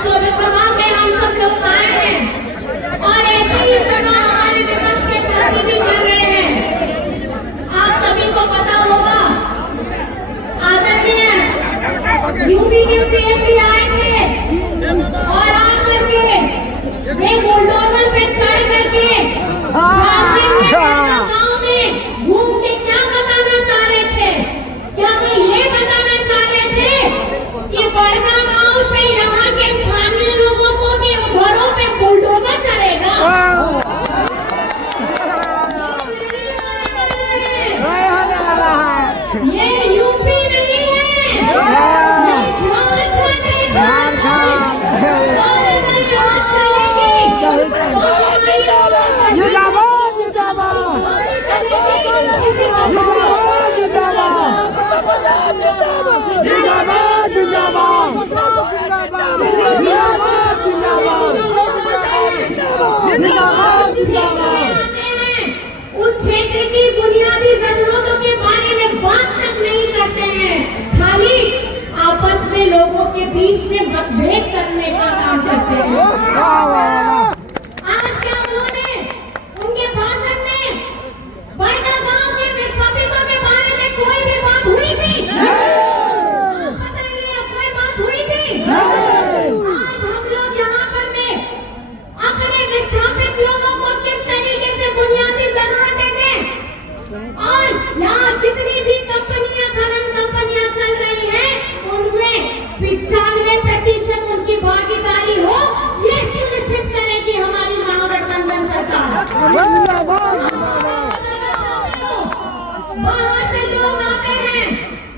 सभा में हम सब लोग आए हैं और ऐसे ही सभा हमारे विपक्ष के साथी भी कर रहे हैं। आप सभी को पता होगा, आदरणीय यूपी के सीएम भी आए थे और आकर के वे बुलडोजर पे चढ़ करके झारखंड में गांव में घूम के क्या बताना चाह रहे थे? क्या वे ये बताना चाह रहे थे कि बड़का गांव से यहाँ के स्थानीय लोगों को के घरों पे बुलडोजर चलेगा? ये यूपी नहीं है, ये झारखंड है। झारखंड उस क्षेत्र की बुनियादी जरूरतों के बारे में बात तक नहीं करते हैं, खाली आपस में लोगों के बीच में मतभेद करने का काम करते हैं। आज क्या उन्होंने उनके भाषण में बड़का गांव के विस्थापितों के बारे में कोई भी बात हुई थी? बताइए, कोई बात हुई थी? आज हम लोग यहाँ पर में अपने विस्थापित लोगों को किस तरीके से बुनियादी जरूरतें दें और यहाँ जितनी भी कंपनियां, खनन कंपनियां चल रही हैं, उनमें 95% उनकी भागीदारी हो, ये सुनिश्चित करेगी हमारी महागठबंधन सरकार। बाहर से लोग आते हैं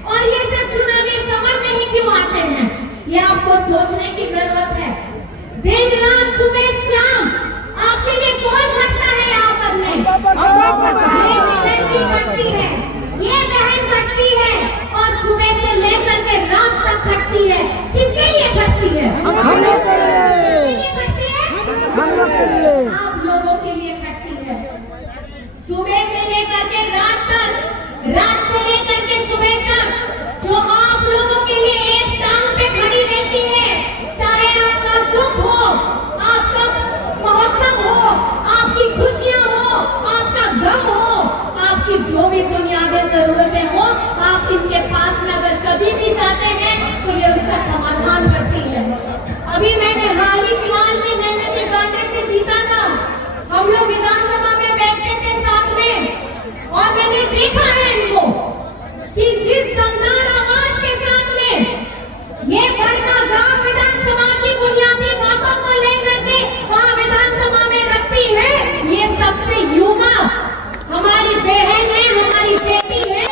और ये सिर्फ चुनावी समर में ही क्यों आते हैं, ये आपको सोचने की जरूरत है। दिन रात सुबह शाम आपके लिए कौन खटता है यहाँ पर में? ये लड़की खटती है, ये बहन खटती है और सुबह से लेकर के रात तक खटती है। किसके लिए खटती है? हम लोग के लिए खटती है, आप लोगों के लिए खटती है। सुबह से लेकर के रात तक, रात से लेकर के सुबह तक जो आप लोगों के लिए एक टांग पे खड़ी रहती है, चाहे आपका दुख हो, आपका महोत्सव हो, आपकी खुशियां हो, आपका गम हो, आपकी जो भी बुनियादी जरूरतें हो, आप इनके पास में अगर कभी भी जाते हैं तो ये उनका समाधान करती है। अभी मैंने हाल ही फिलहाल में मैंने भी कांग्रेस से जीता था, हम लोग विधानसभा में बैठते थे साथ में और मैंने देखा है इनको कि जिस दमदार आवाज के साथ में ये बड़का गांव विधानसभा की बुनियादी बातों को लेकर के वहां विधानसभा में रखती है, ये सबसे युवा हमारी बहन है, हमारी बेटी है,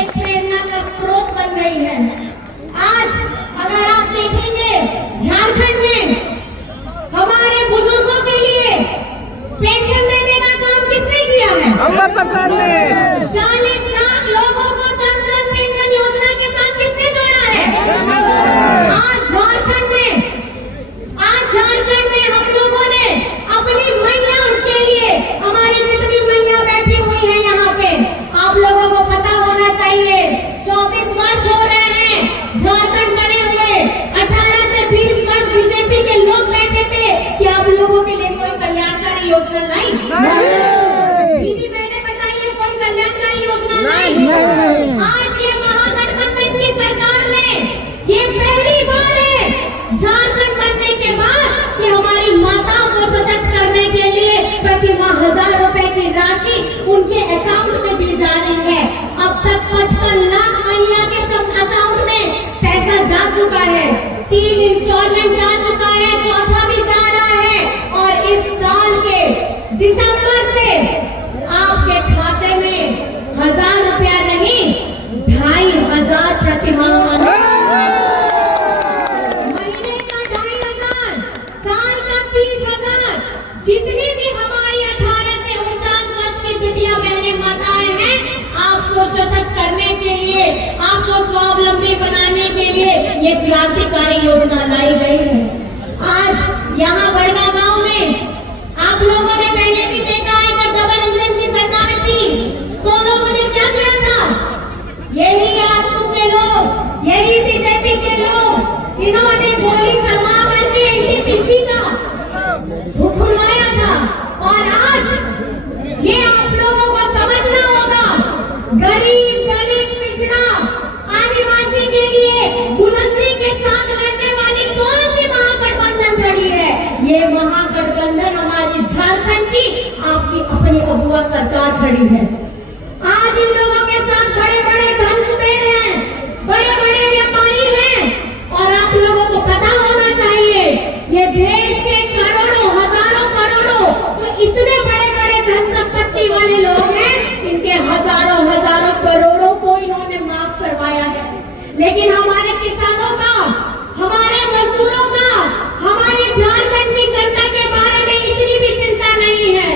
एक प्रेरणा का स्रोत बन गई है। आज अगर आप देखेंगे झारखंड में हमारे बुजुर्गों के लिए पेंशन देने का काम किसने किया है? 40 लाख लोगों को संपूर्ण पेंशन योजना के साथ किसने जोड़ा है? आज झारखंड में हम लोगों ने अपनी महिलाओं के लिए, हमारी जितनी महिला बैठी हुई है यहाँ पे, आप लोगों को पता होना चाहिए 24 वर्ष हो रहे हैं झारखंड बने हुए, 18 से 20 वर्ष बीजेपी के लोग बैठे थे कि आप लोगों के लिए कोई कल्याणकारी योजना लाई? दीदी बहने बताइए, कोई कल्याणकारी योजना लाई? आज ये महागठबंधन की सरकार ने ये पहली बार है झारखंड बनने के बाद कि हमारी माताओं को सशक्त करने के लिए प्रति माह 1000 रुपए की राशि उनके अकाउंट में दी जा रही है। अब तक 55 लाख महिला के अकाउंट में पैसा जा चुका है, 3 इंस्टॉलमेंट जा चुका है, चौथा भी जा रहा है और इस साल के दिसंबर से आपके खाते में 1000 रुपया नहीं 2500 प्रति माह, महीने का 2500, साल का 30,000। जितनी भी हमारी 18 से 49 वर्ष की बिटिया बहने माताएं हैं, आपको सशक्त करने के लिए, आपको स्वावलंबी बनाने के लिए ये क्रांतिकारी योजना लाई गई है। आज यहाँ बड़का गांव में आप लोगों ने पहले भी देखा है जब डबल इंजन की सरकार थी तो लोगों ने क्या किया था? यही आजसू के लोग, यही बीजेपी के लोग, इन्होंने महबूबा सरकार खड़ी है। आज इन लोगों के साथ बड़े बड़े धन कुबेर हैं, बड़े बड़े व्यापारी हैं, और आप लोगों को पता होना चाहिए ये देश के करोड़ों हजारों करोड़ों जो इतने बड़े बड़े धन संपत्ति वाले लोग हैं, इनके हजारों हजारों करोड़ों को इन्होंने माफ करवाया है। लेकिन हमारे किसानों का, हमारे मजदूरों का, हमारे झारखंड की जनता के बारे में इतनी भी चिंता नहीं है।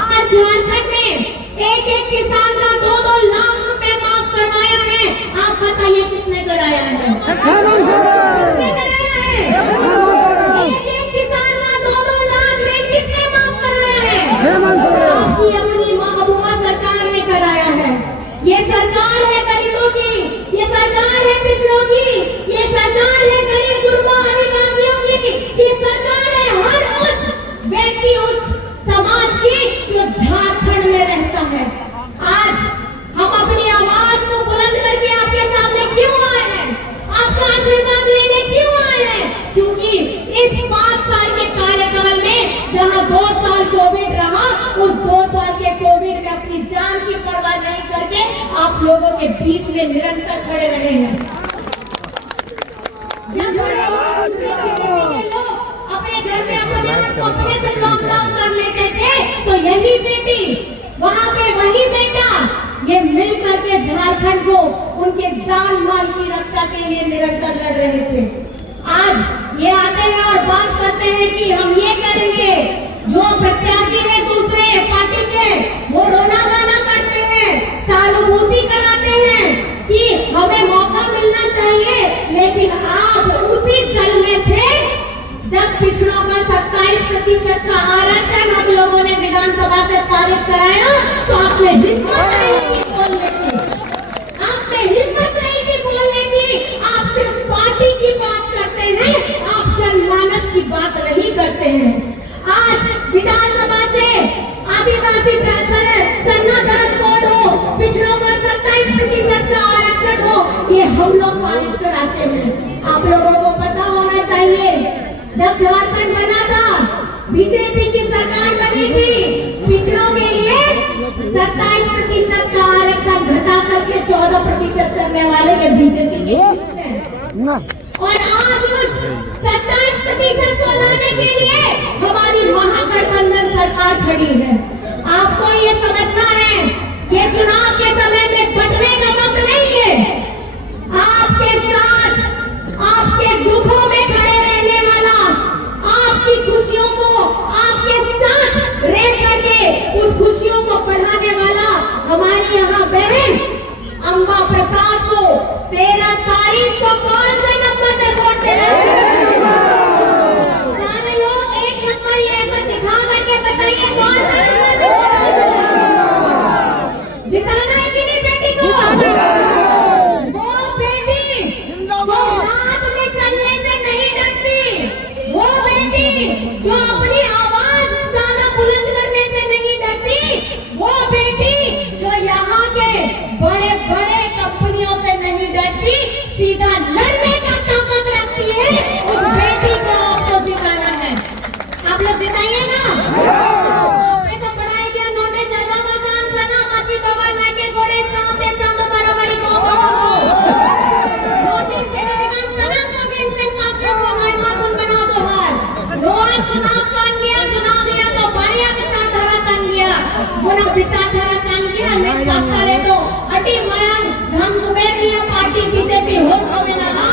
आज झारखंड में एक एक किसान का 2-2 लाख रुपए माफ करवाया है। आप बताइए किसने कराया है? किसने कराया है? एक एक किसान का 2-2 लाख किसने माफ कराया है? आपकी अपनी महबूबा सरकार ने कराया है। ये सरकार है दलितों की, ये सरकार है पिछड़ों की, ये सरकार है गरीब गुरबा आदिवासियों की, ये सरकार है हर उस व्यक्ति, उस समाज की जो झारखंड में रहता है। आज हम अपनी आवाज को बुलंद करके आपके सामने क्यों आए हैं? आपका आशीर्वाद लेने क्यों आए हैं? क्योंकि इस 5 साल के कार्यकाल में जहां 2 साल कोविड रहा, उस 2 साल के कोविड में अपनी जान की परवाह नहीं करके आप लोगों के बीच में निरंतर खड़े रहे हैं। जब लोग अपने घर में अपने से लॉकडाउन कर लेते थे, तो यही बेटी, वहाँ पे वही बेटा, ये मिल करके झारखंड को उनके जान माल की रक्षा के लिए निरंतर लड़ रहे थे। आज ये आते हैं और बात करते हैं कि हम ये करेंगे। जो प्रत्याशी है दूसरे पार्टी के, वो रोना गाना करते हैं, सहानुभूति कराते हैं कि हमें मौका मिलना चाहिए। लेकिन आप उसी दल में थे जब पिछड़ों का 27% का आरक्षण हम लोगों ने विधानसभा से पारित कराया, तो आपने हिम्मत नहीं की बोलने की, आपने हिम्मत नहीं की बोलने की। आप सिर्फ पार्टी की बात करते हैं, आप जनमानस की बात नहीं करते हैं। आज विधानसभा से आदिवासी संरक्षण कोड हो, पिछड़ों का 27% का आरक्षण हो, ये हम लोग पारित कराते हैं। आप लोगों को पता होना चाहिए, जब झारखंड बना था, बीजेपी की सरकार बनी थी, पिछड़ों के लिए 27% का आरक्षण घटा करके 14% करने वाले ये बीजेपी के हैं। और आज उस 27% को लाने के लिए हमारी महागठबंधन सरकार खड़ी है। आपको ये समझना है, ये चुनाव के समय में बंटने का वक्त नहीं है। आपके साथ, आपके दुखों में खड़े रहने वाला, आपकी खुशियों को आपके साथ रह करके उस खुशियों को बढ़ाने वाला हमारी यहाँ बहन अम्बा प्रसाद को 13 तारीख को कौन से नंबर पे वोट देना है? सारे लोग एक नंबर ये ऐसा दिखा करके बताइए कौन सा नंबर पे वोट देना? जिताना है कि नहीं बेटी को? वो बेटी जो रात में चलने से नहीं डरती, वो बेटी जो अपनी आवाज ज्यादा बुलंद करने से नहीं डरती, वो बेटी जो यहाँ के बड़े बड़े कंपनियों से नहीं डरती, सीधा लड़ने का ताकत रखती है, उस बेटी को आपको जिताना है। आप लोग जिताइएगा? आपने तो पढ़ाई किया, नोटे चरवा का कान सना, मची बाबा नाके घोड़े सामने चांदो बराबरी को नोटिस से निकाल सनम को गेंसन पास्टर को गाय मातुन बना दो हार। रोज चुनाव कान लिया, चुनाव लिया तो बढ़िया विचारधारा कान लिया, बुरा विचारधारा कान किया, मैं पास्टर है तो अटी मयंग धन कुबेर लिया पार्टी बीजेपी हो तो मिला ना।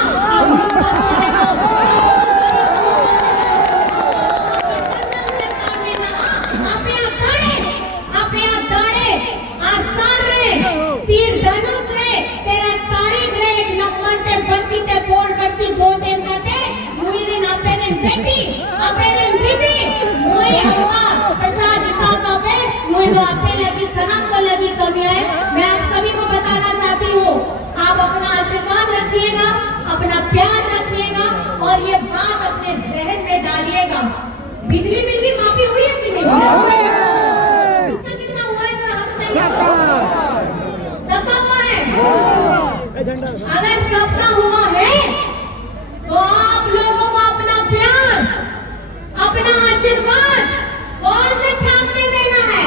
तीर धनुष रे, तेरा तारीख रे, एक नंबर पे बढ़ती ते बोर्ड करती बोटे करते, मुइरे ना पेरे बेटी, अपेरे दीदी, मुई अम्मा प्रसाद जिता का पे, मुई तो आपे लगी सनम को लगी कमियां है। मैं आप सभी को बताना चाहती हूँ, आप अपना आशीर्वाद रखिएगा, अपना प्यार रखिएगा और ये बात अपने जहन में डालिएगा। बिजली बिल की माफी हुई है कि नहीं? किसका हुआ है? सबका हुआ है। अगर सबका हुआ है तो आप लोगों को अपना प्यार, अपना आशीर्वाद कौन से छाप में देना है?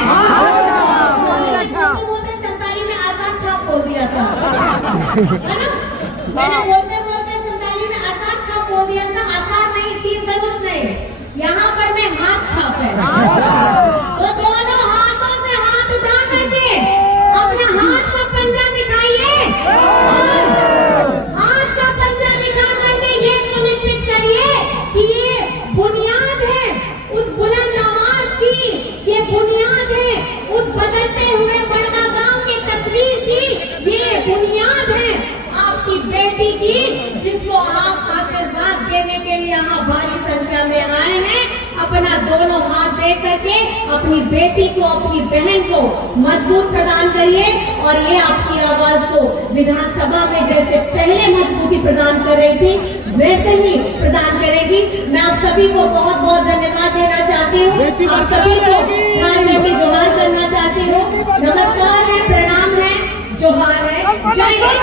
आशीर्वाद देने के लिए यहाँ भारी संख्या में आए हैं। अपना दोनों हाथ दे करके अपनी बेटी को, अपनी बहन को मजबूत प्रदान करिए और ये आपकी आवाज को विधानसभा में जैसे पहले मजबूती प्रदान कर रही थी वैसे ही प्रदान करेगी। मैं आप सभी को बहुत बहुत धन्यवाद देना चाहती हूँ। आप सभी को हाथ जोड़ जोहार करना चाहती हूँ। नमस्कार है, प्रणाम है, जोहार है, जय हिंद।